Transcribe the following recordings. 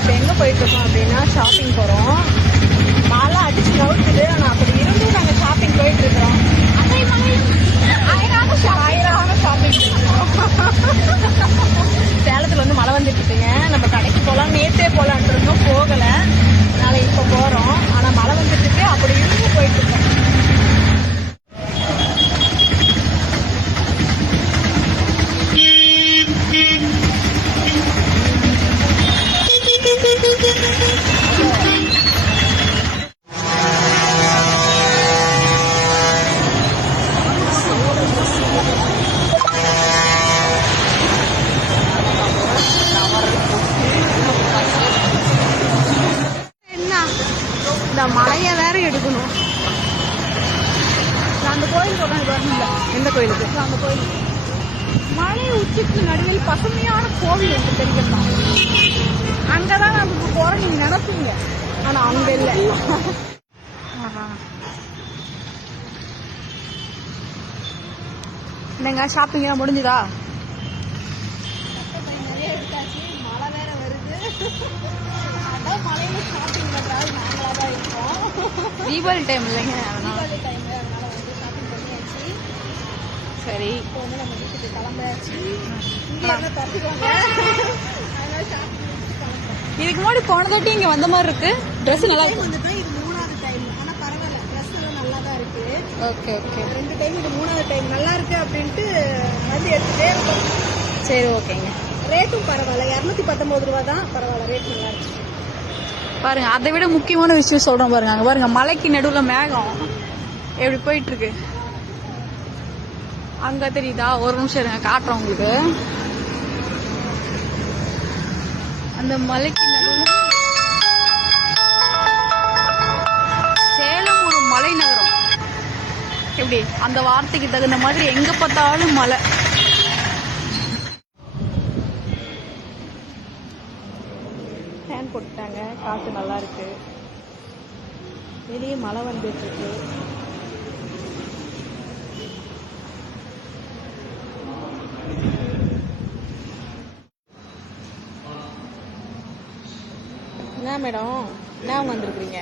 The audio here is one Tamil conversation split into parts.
இப்போ எங்கே போயிட்டுருக்கோம் அப்படின்னா ஷாப்பிங் போகிறோம் மழை அடிச்சு நவுத்துது ஆனால் அப்படி இருந்தும் நாங்கள் ஷாப்பிங் போயிட்டு இருக்கிறோம் ஆயிரம் ஷாப்பிங் சேலத்தில் வந்து மழை வந்துட்டு இருக்குங்க நம்ம கடைக்கு போகலாம் நேற்றே போகலான்ட்டு இருந்தோம் போகலை நாளை இப்போ போகிறோம் ஆனால் மழை வந்துட்டு இருக்கு அப்படி இருந்தும் போயிட்டு இருக்கோம் என்ன இந்த மலையை வேற எடுக்கணும். அந்த கோயில் வரணும்ல எந்த கோயிலுக்கு? அந்த கோயில் மலை உச்சிக்கு நடுவில் பசுமையான கோவில் என்று தெரிகிறதா? அங்கதான் இப்ப போறோம் நீங்க நினைப்பீங்க. ஆனா அங்க இல்ல. என்னங்க ஷாப்பிங் எல்லாம் முடிஞ்சுதா நிறைய எடுத்தாச்சு மழை வேற வருது அதான் மலையில ஷாப்பிங் பண்றாரு நாங்களா தான் இருக்கோம் தீபாவளி டைம் இல்லைங்க அதனால. சரி. இதுக்கு முன்னாடி போன தாட்டி இங்க வந்த மாதிரி இருக்கு. ட்ரெஸ் நல்லா தான் இருக்கு. Okay okay. ரெண்டு டைம் இது மூணாவது டைம் நல்லா இருக்கு அப்படின்ட்டு வந்து எடுத்துட்டே இருக்கோம். சரி ஓகேங்க. ரேட்டும் பரவாயில்ல. இரநூத்தி பத்தொன்பது ரூபா தான் பரவாயில்ல ரேட் நல்லா இருக்கு. பாருங்க அதை விட முக்கியமான விஷயம் சொல்றோம் பாருங்க அங்க பாருங்க மலைக்கு நடுவுல மேகம். எப்படி போயிட்டு இருக்கு அங்க தெரியுதா? ஒரு நிமிஷம் இருங்க காட்டுறோம் உங்களுக்கு. அந்த மலைக்கு நடுவுல சேலம் ஒரு மலை நகரம் எப்படி? அந்த வார்த்தைக்கு தகுந்த மாதிரி எங்க பார்த்தாலும் மலை. போட்டுட்டாங்க காற்று நல்லா இருக்கு. வெளியே மழை வந்துட்டு இருக்கு. என்ன மேடம்? என்ன வாங்க வந்திருக்கீங்க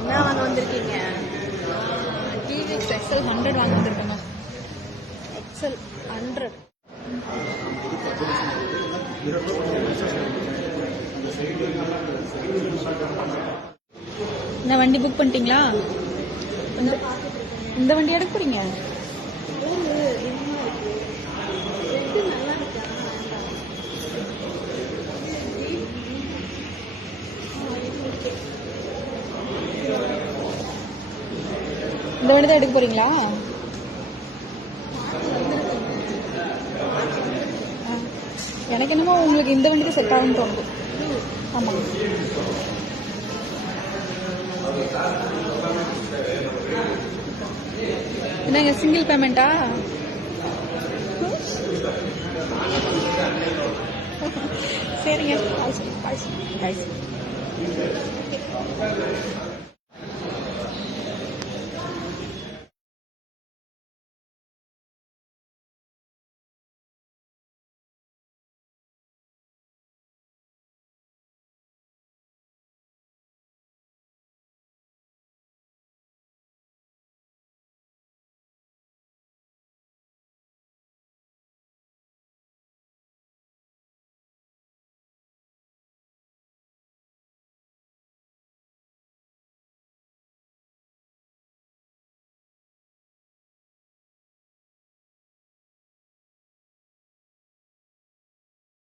என்ன வாங்க வந்திருக்கீங்க? டிவிஎக்ஸ் எக்ஸல் ஹண்ட்ரட் வாங்க வந்திருக்கேங்க எக்ஸல் ஹண்ட்ரட் இந்த வண்டி புக் பண்ணிட்டீங்களா? இந்த- இந்த வண்டி எடுக்க போறீங்க இந்த வண்டி தான் எடுக்க போறீங்களா? எனக்கு என்னமோ உங்களுக்கு இந்த வண்டி தான் செட் ஆகும்னு தோணுது. ஆமா. என்னங்க சிங்கிள் பேமெண்டா சரிங்க. பாய்ச்சி பாய்ச்சி பாய்ச்சி